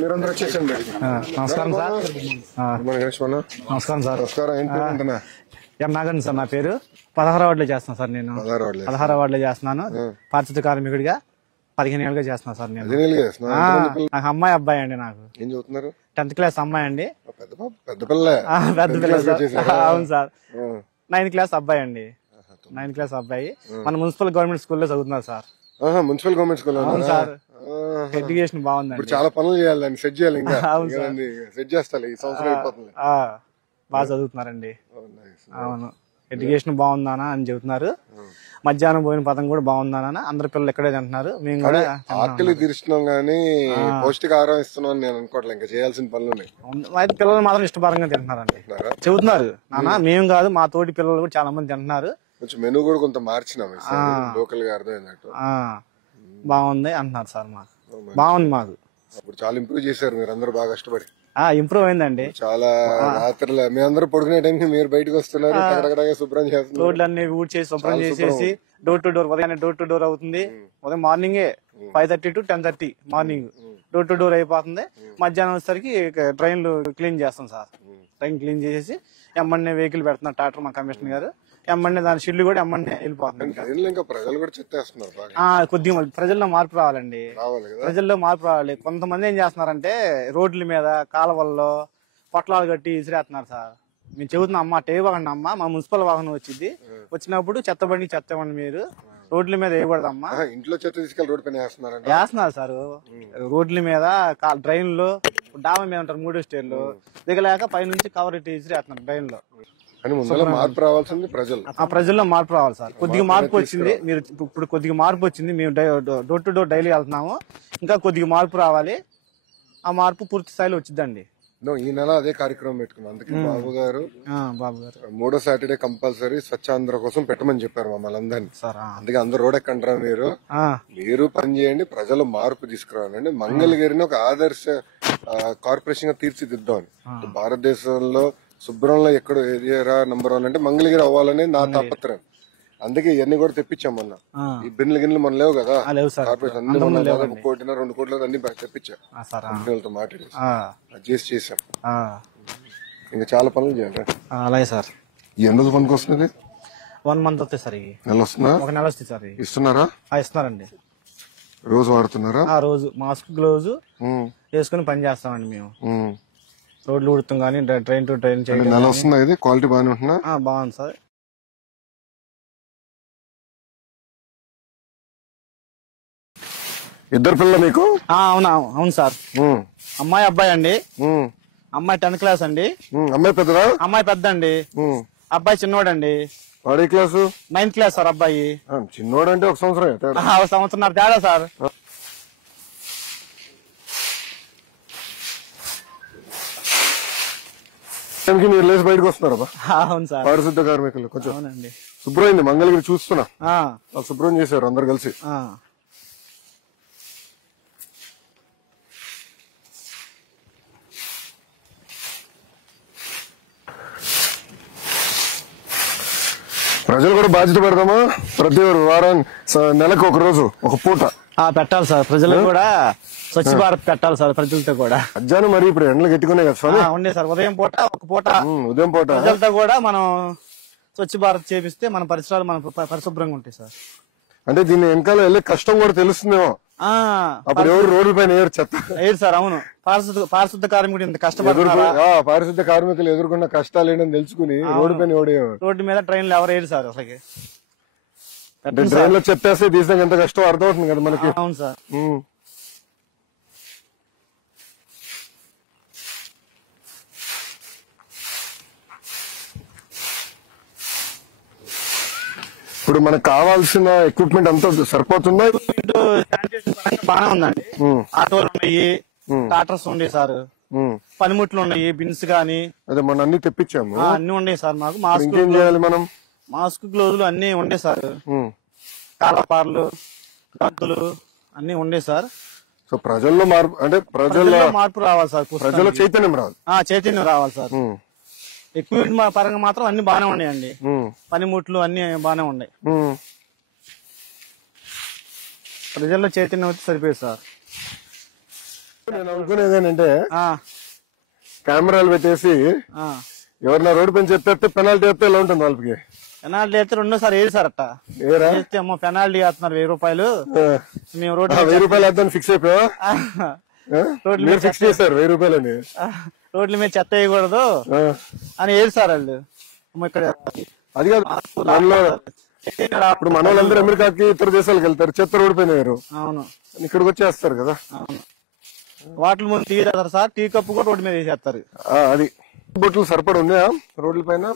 మీరందరూ వచ్చేసండి. నమస్కారం సార్. నమస్కారం సార్. నాగన్ సార్ నా పేరు. 16వ వార్డులో చేస్తున్నాను సార్. నేను 16వ వార్డులో చేస్తున్నాను. పారిశుద్ధ కార్మికుడిగా 15 ఏళ్ళుగా చేస్తున్నాను సార్. నేను నాకు అమ్మాయి అబ్బాయి అండి. నాకు 10th క్లాస్ అమ్మాయి అండి. పెద్ద పిల్ల అవును సార్. 9th క్లాస్ అబ్బాయి అండి. 9th క్లాస్ అబ్బాయి మన మున్సిపల్ గవర్నమెంట్ స్కూల్లో చదువుతున్నారు సార్. మున్సిపల్ గవర్నమెంట్ స్కూల్ అవును సార్. ఎడ్యుకేషన్ బాగుందండి. చాలా పనులు చేయాలి, దాన్ని సెట్ చేయాలి. ఇంకా సెట్ చేస్తాను ఈ సంవత్సరం అయిపోతుంది. బాగా చదువుతున్నారండి. అవును, ఎడ్యుకేషన్ బాగుందానా అని చెబుతున్నారు. మధ్యాహ్నం పోయిన పదం కూడా బాగుందానా అందరు పిల్లలు ఎక్కడే తింటున్నారు. మేము కూడా ఆకలి తీరుస్తున్నాం గానీ పౌష్టికాహారం ఇస్తున్నాం అని నేను అనుకోవట్లేదు. ఇంకా చేయాల్సిన పనులు ఉన్నాయి. పిల్లలు మాత్రం ఇష్టపరంగా తింటున్నారండి, చెబుతున్నారు. నాన్న మేము కాదు, మా తోటి పిల్లలు కూడా చాలా మంది తింటున్నారు. కొంచెం మెనూ కూడా కొంత మార్చినాం లోకల్ గా అర్థమైనట్టు. బాగుంది అంటున్నారు సార్. మాకు బాగుంది. మాకు ఇప్పుడు చాలా ఇంప్రూవ్ చేశారు మీరు అందరూ బాగా కష్టపడి. ఇంప్రూవ్ అయిందండి. చాలా రాత్రులు మీ అందరూ పడుకునే టైంకి మీరు బయటకు వస్తున్నారు, శుభ్రం చేస్తున్నారు. రోడ్లన్నీ ఊడ్ చేసి శుభ్రం చేసేసి డోర్ టు డోర్, ఉదయాన్నే డోర్ టు డోర్ అవుతుంది. ఉదయం మార్నింగే 5:30 to 10:30 morning door to door అయిపోతుంది. మధ్యాహ్నం వచ్చేసరికి ట్రైన్లు క్లీన్ చేస్తాం సార్. ట్రైన్ క్లీన్ చేసేసి ఎమ్మన్నే వెహికల్ పెడుతున్నారు ట్రాక్టర్ మా కమిషనర్ గారు. ఎమ్మన్నే దాని షిల్లు కూడా ఎమ్మన్నే వెళ్ళిపోతుంది. కొద్దిగా ప్రజల్లో మార్పు రావాలండి. ప్రజల్లో మార్పు రావాలి. కొంతమంది ఏం చేస్తున్నారంటే రోడ్ల మీద కాలువల్లో పొట్లాలు కట్టి ఇసిరేస్తున్నారు సార్. మేము చెబుతున్నాం, అమ్మ టేవ్వకండి అమ్మ, మా మున్సిపల్ వాహనం వచ్చింది, వచ్చినప్పుడు చెత్తబండి చెత్తబండి మీరు రోడ్ల మీద వేయకూడదమ్మా. ఇంట్లో చెత్త తీసుకెళ్ళి రోడ్ పైన వేస్తున్నారు సార్. రోడ్ల మీద డ్రైన్ లో డాబా మీద ఉంటారు 3 స్టేర్లు దిగలేక పైనుంచి కవర్ ఇట్టి ఇసిరేస్తున్నారు డ్రైన్ లో. మార్పు రావాల్సింది ప్రజలు. ప్రజల్లో మార్పు రావాలి సార్. కొద్దిగా మార్పు వచ్చింది. మీరు ఇప్పుడు కొద్దిగా మార్పు వచ్చింది. మేము డోర్ టు డోర్ డైలీ వెళ్తున్నాము. ఇంకా కొద్దిగా మార్పు రావాలి. ఆ మార్పు పూర్తి స్థాయిలో వచ్చిందండి. ఈ నెల అదే కార్యక్రమం పెట్టుకున్నాం. అందుకే బాబు గారు 3వ సాటర్డే కంపల్సరీ స్వచ్ఛాంధ్ర కోసం పెట్టమని చెప్పారు మమ్మల్ని అందరినీ. అందుకే అందరు రోడ్ ఎక్కంటారా, మీరు పని చేయండి, ప్రజలు మార్పు తీసుకురావాలండి. మంగళగిరిని ఒక ఆదర్శ కార్పొరేషన్ గా తీర్చిదిద్దామని. భారతదేశంలో శుభ్రంలో ఎక్కడ ఏరియా నంబర్ 1 అంటే మంగళగిరి అవ్వాలని నా తాపత్రయం. అందుకే ఇవన్నీ కూడా తెప్పించాం మొన్న. ఈ బిన్లు గిన్నెలు మన లేవు కదా కార్పొరేషన్, అన్ని మొన్న 1 కోటి 2 కోట్ల అన్ని తెప్పించా. కంపెనీలతో మాట్లాడి చేసాం. ఇంకా చాలా పనులు చేయాలి. అలాగే సార్. ఎన్ని రోజులు పనికి వస్తుంది? 1 month వస్తుంది సార్. నెల వస్తుందా? ఒక నెల వస్తుంది సార్. ఇస్తున్నారా? ఇస్తున్నారండి. రోజు వాడుతున్నారా? రోజు మాస్క్ గ్లోవ్స్ వేసుకుని పని చేస్తామండి మేము. రోడ్లు ఉడుతాం కానీ ట్రైన్ టు ట్రైన్ చేయడం. నెల వస్తుందా? ఇది క్వాలిటీ బాగానే ఉంటుందా? బాగుంది సార్. ఇద్దరు పిల్లలు మీకు? అవును సార్. అమ్మాయి అబ్బాయి అండి. అమ్మాయి 10th క్లాస్ అండి. అమ్మాయి పెద్దదా? అమ్మాయి పెద్ద అండి. అబ్బాయి చిన్నోడండి. వాడే క్లాసు? 9th class sir. అబ్బాయి చిన్నోడు అంటే 1 సంవత్సరం సంవత్సరం తేడా సార్. మీరు లేచి బయటకు వస్తున్నారు. అవును సార్. పారిశుద్ధ కార్మికులు కొంచెం శుభ్రమైంది. మంగళగిరి చూస్తున్నా శుభ్రం చేశారు అందరు కలిసి. ప్రజలు కూడా బాధ్యత పెడదామా? ప్రతి వారం నెలకు 1 రోజు 1 పూట పెట్టాలి సార్, ప్రజలకు కూడా స్వచ్ఛ భారత్ పెట్టాలి సార్, ప్రజలతో కూడా. మధ్యాహ్నం మరి ఇప్పుడు ఎండలు గట్టుకునే కదా స్వామి? ఉండే సార్, ఉదయం పూట ఒక పూట ఉదయం పూట ప్రజలతో కూడా మనం స్వచ్ఛ భారత్ చేపిస్తే మన పరిసరాలు మన పరిశుభ్రంగా ఉంటాయి సార్. అంటే దీని వెనకాల వెళ్ళే కష్టం కూడా తెలుస్తుందేమో. అప్పుడు ఎవరు రోడ్డు పైన ఏరు చెత్త ఏరు సార్. అవును, పారిశుద్ధ కార్మికుడు ఇంత కష్టపడుతున్నారు. పారిశుద్ధ కార్మికులు ఎదుర్కొన్న కష్టాలు ఏంటని తెలుసుకుని రోడ్డు పైన రోడ్డు మీద ట్రైన్లు ఎవరు ఏరు సార్ అసలు. ట్రైన్ లో చెప్పేస్తే తీసాక ఎంత కష్టం అర్థమవుతుంది కదా మనకి. అవును సార్. ఇప్పుడు మనకు కావాల్సిన ఎక్విప్మెంట్ అంతా సరిపోతుందా? బాగానే ఉందండి. ఆటోలు ఉన్నాయి, టాటర్స్ ఉన్నాయి సార్, పనిముట్లు ఉన్నాయి, బిన్స్ గానీ. అదే మనం అన్ని తెప్పించాము, అన్ని ఉన్నాయి సార్. మాకు మాస్క్, ఏం చేయాలి మనం? మాస్క్, గ్లోజులు అన్ని ఉండే సార్. కాలపార్లు, గంతులు అన్ని ఉండే సార్. సో ప్రజల్లో మార్పు, అంటే ప్రజల్లో మార్పు రావాలి సార్. ప్రజల్లో చైతన్యం రావాలి. చైతన్యం రావాలి సార్. ఎక్విప్మెంట్ పరంగా మాత్రం అన్ని బాగానే ఉన్నాయండి. పనిముట్లు అన్ని బాగానే ఉన్నాయి. ప్రజల్లో చైతన్యం వచ్చి సరిపోయింది సార్. నేను అనుకునేది ఏంటంటే కెమెరాలు పెట్టేసి ఎవరన్నా రోడ్డు పైన చెప్పేస్తే పెనాల్టీ వేస్తే ఎలా ఉంటుంది వాళ్ళకి? పెనాల్టీ అయితే రెండోసారి ఏది సార్ అట్ట వేస్తే అమ్మో పెనాల్టీ వేస్తున్నారు 1000 రూపాయలు. మేము రోడ్డు 1000 రూపాయలు వేద్దాం ఫిక్స్ అయిపోయా? రోడ్ల మీద ఫిక్స్ చేశారు 1000 రూపాయలని. రోడ్ల మీద చెత్త వేయకూడదు అని ఏది సార్ వాళ్ళు. ఇక్కడ అది కాదు, ఇప్పుడు మన వాళ్ళందరూ అమెరికాకి ఇతర దేశాలకు వెళ్తారు, చెత్త రోడ్డు పైన వేరు. అవును, ఇక్కడికి వచ్చేస్తారు కదా. వాటర్ ముందు టీ తాగుతారు సార్, టీ కప్పు కూడా రోడ్డు మీద వేసేస్తారు. అది బొట్లు సరిపడి ఉన్నాయా రోడ్ల పైన?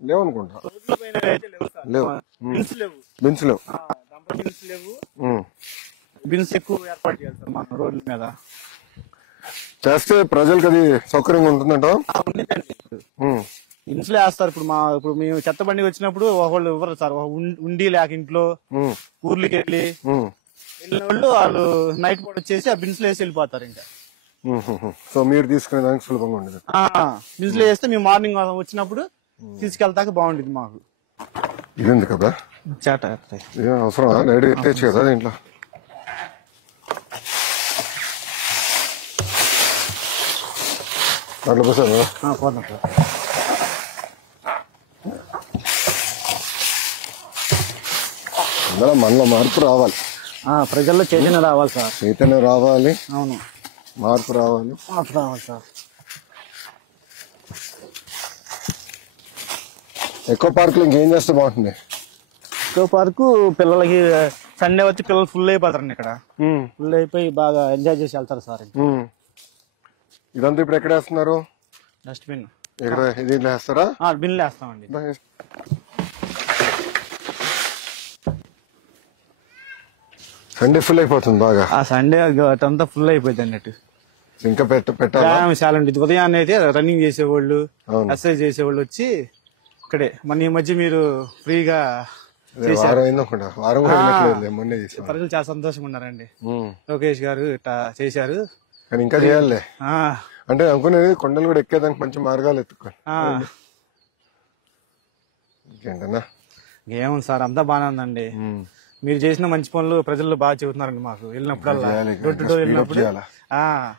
లేవనుకుంటా. లేవు, బిన్స్ లేవు. బిన్స్ ఎక్కువ ఏర్పాటు చేయాలి సార్ మన రోడ్ల మీద. చేస్తే ప్రజలకు అది సౌకర్యంగా ఉంటుందంట. బిన్స్లో వేస్తారు. ఇప్పుడు మేము చెత్త బండి వచ్చినప్పుడు ఒకళ్ళు ఇవ్వరు సార్, ఉండి లేక ఇంట్లో ఊర్లకి వెళ్ళిన వాళ్ళు నైట్ పూట వచ్చేసి ఆ బిన్స్ లో వేసి వెళ్ళిపోతారు. ఇంకా సో మీరు తీసుకునే దానికి సులభంగా ఉండదు. బిన్స్ లో వేస్తే మేము మార్నింగ్ వచ్చినప్పుడు తీసుకెళ్తాక బాగుంటుంది మాకు. ఇది ఎందుకు కదా చేట అవసరం? నైట్ ఎత్తేచ్చు కదా దీంట్లో. అట్లా పోసాను పోదాం సార్. అందులో మనలో మార్పు రావాలి, ప్రజల్లో చైతన్యం రావాలి సార్. చైతన్యం రావాలి. అవును, మార్పు రావాలి. సార్. ఎక్కువ పార్కులు ఇంకేం చేస్తే బాగుంటుంది? ఎక్కువ పార్కు పిల్లలకి సండే వచ్చి పిల్లలు ఫుల్ అయిపోతారండి. ఇక్కడ ఫుల్ అయిపోయి బాగా ఎంజాయ్ చేసి వెళ్తారు సార్. ఇదంతా ఇప్పుడు ఎక్కడ వేస్తున్నారు? డస్ట్బిన్ ఇక్కడ దీంట్లో వేస్తారా? బిన్లు వేస్తామండి. సండే ఫుల్ అయిపోతుంది బాగా. సండే అంతా ఫుల్ అయిపోయింది అన్నట్టు. ఇంకా పెట్టాలి. చాలా ఉంటుంది. ఉదయాన్నే అయితే రన్నింగ్ చేసేవాళ్ళు, ఎక్సర్సైజ్ చేసేవాళ్ళు వచ్చి ఇక్కడే. మన ఈ మధ్య మీరు ఫ్రీగా ప్రజలు చాలా సంతోషంగా ఉన్నారండి. లోకేష్ గారు ఇట్లా చేశారు, కానీ ఇంకా చేయాలి. అంటే అనుకునేది కొండలు కూడా ఎక్కేదానికి మంచి మార్గాలు ఎత్తుకోండి. ఇంకేంటన్నా ఏముంది సార్, అంతా బాగానే ఉందండి. మీరు చేసిన మంచి పనులు ప్రజల్లో బాగా చెబుతున్నారండి మాకు వెళ్ళినప్పుడల్లా. డోర్ టు డోర్ వెళ్ళినప్పుడు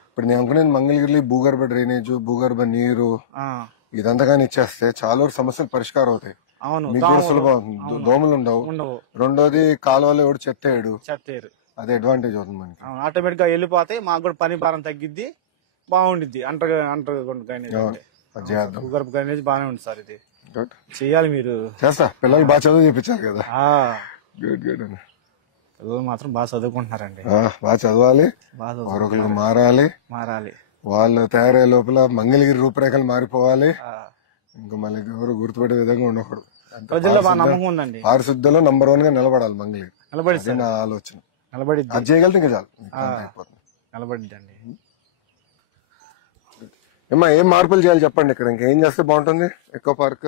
ఇప్పుడు నేను అనుకునేది మంగళగిరి భూగర్భ డ్రైనేజ్, భూగర్భ నీరు ఇదంతా కానీ ఇచ్చేస్తే చాలా వరకు సమస్యలు పరిష్కారం అవుతాయి. అవును, మీకు కూడా సులభం, దోమలు ఉండవు. రెండోది కాలువలో ఎవడు చెత్తేయడు, అదే అడ్వాంటేజ్ అవుతుంది మనకి. ఆటోమేటిక్ గా వెళ్ళిపోతాయి, మాకు కూడా పని భారం తగ్గిద్ది, బాగుండిద్ది. భూగర్భ డ్రైనేజ్ బాగానే ఉంది సార్. ఇది చెయ్యాలి, మీరు చేస్తా. పిల్లలు బాగా చదువు చెప్పించారు కదా. గుడ్ గుడ్ అని పిల్లలు మాత్రం బాగా చదువుకుంటున్నారండి. బాగా చదవాలి, మరొకరికి మారాలి. వాళ్ళు తయారయ్యే లోపల మంగళగిరి రూపురేఖలు మారిపోవాలి. ఇంకా మళ్ళీ ఎవరు గుర్తుపెట్టే విధంగా ఉండకూడదు. ప్రజల్లో బాగా నమ్మకం ఉందండి. పారిశుద్ధ్యంలో నంబర్ 1 గా నిలబడాలి మంగళగిరి. నిలబడి నా ఆలోచన. నిలబడిద్ది, అది చేయగలితే ఇంకా చాలు. నిలబడిద్దండి. ఏమ్మా, ఏం మార్పులు చేయాలి చెప్పండి ఇక్కడ? ఇంకేం చేస్తే బాగుంటుంది? ఎక్కువ పార్క్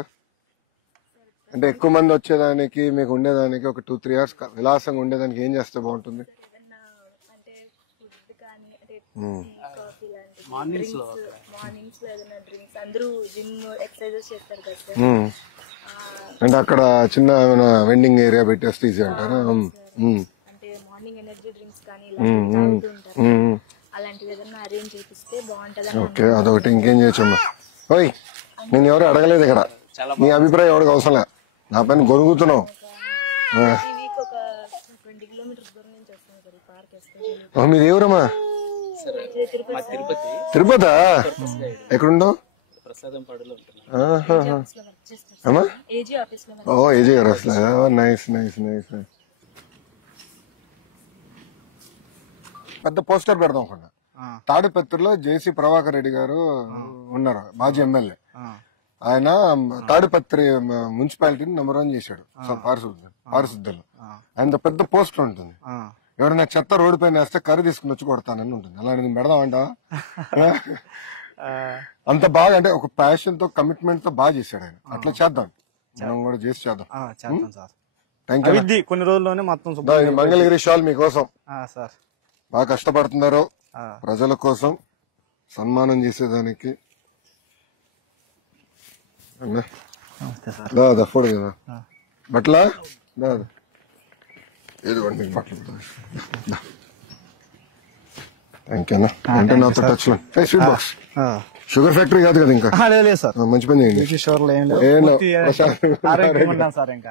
అంటే ఎక్కువ మంది వచ్చేదానికి, మీకు ఉండేదానికి ఒక 2-3 hours విలాసంగా ఉండేదానికి ఏం చేస్తే బాగుంటుంది? మార్నింగ్స్ లో ఏదైనా డ్రింక్స్, అందరూ జిమ్ ఎక్సర్సైజెస్ చేస్తారు కదా సార్. అంటే అక్కడ చిన్న వెండింగ్ ఏరియా పెట్టేస్తే ఈజీ అంటారా? అంటే మార్నింగ్ ఎనర్జీ డ్రింక్స్ కానీ ఇలాంటివి తాగుతూ ఉంటారు. అలాంటివి ఏదైనా అరేంజ్ చేపిస్తే బాగుంటదని. ఓకే, అదొకటి. ఇంకేం చేయొచ్చమ్మా? ఓయ్, నేను ఎవరు అడగలేదు ఇక్కడ, నీ అభిప్రాయం ఎవరికి అవసరం లే, నా పైన గొరుగుతున్నావు. ఈ వీక్ ఒక 20 కిలోమీటర్స్ దూరం నుంచి వస్తాను కదా పార్క్ వేస్తే. మీది ఎవరమ్మా? తిరుపతి. ఎక్కడుండవు? అమ్మా, ఏజీ ఆఫీస్ లో. ఓ ఏజీ గారు అసలు. Nice nice nice. పెద్ద పోస్టర్ పెడదాం అనుకున్నా. తాడిపత్రిలో జేసీ ప్రభాకర్ రెడ్డి గారు ఉన్నారు, మాజీ ఎమ్మెల్యే. ఆయన తాడిపత్రి మున్సిపాలిటీని నెంబర్ 1 చేశాడు పారిశుద్ధ్యంలో. ఆయన పెద్ద పోస్టర్ ఉంటుంది, ఎవరైనా చెత్త రోడ్డు పైన వేస్తే కర్రీ తీసుకుని వచ్చి కొడతానని ఉంటుంది. అలాంటిది పెడదామంటా. అంత బాగా, అంటే ఒక ప్యాషన్ తో కమిట్మెంట్ తో బాగా చేశాడు ఆయన. అట్లా చేద్దాం, మనం కూడా చేసి చేద్దాం. Thank you. కొన్ని రోజుల్లోనే మొత్తం మంగళగిరి షాల్ మీకోసం. సార్ బాగా కష్టపడుతున్నారు ప్రజల కోసం, సన్మానం చేసేదానికి. దఫోడు కదా బట్లా, ఏదిగోండి మీకు బట్టలు. Thank you. అంటే నాతో టచ్ లో స్వీట్ బాక్స్. షుగర్ ఫ్యాక్టరీ కాదు కదా ఇంకా? లేదు సార్, మంచి పని చేయండి.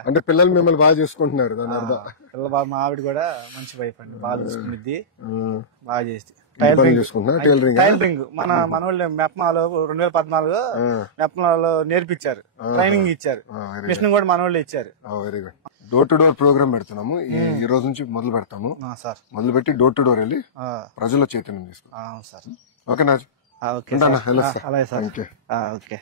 అంటే పిల్లలు మిమ్మల్ని బాగా చూసుకుంటున్నారు, దాని అర్థం. పిల్లలు బాగా, మా ఆవిడ కూడా మంచి వైఫ్ అండి, బాగా చూసుకుంటుంది, బాగా చేసి. టైలరింగ్ మన వాళ్ళు మెప్మాలో 2014 మెప్మాలో నేర్పించారు, ట్రైనింగ్ ఇచ్చారు, మిషన్ కూడా మన వాళ్ళు ఇచ్చారు. Very good. Door to door program పెడుతున్నాము ఈ రోజు నుంచి, మొదలు పెడతాము. మొదలు పెట్టి డోర్ టు డోర్ వెళ్ళి ప్రజల చైతన్యం తీసుకుంటాం. సార్ ఓకేనా? అలాగే సార్. ఓకే.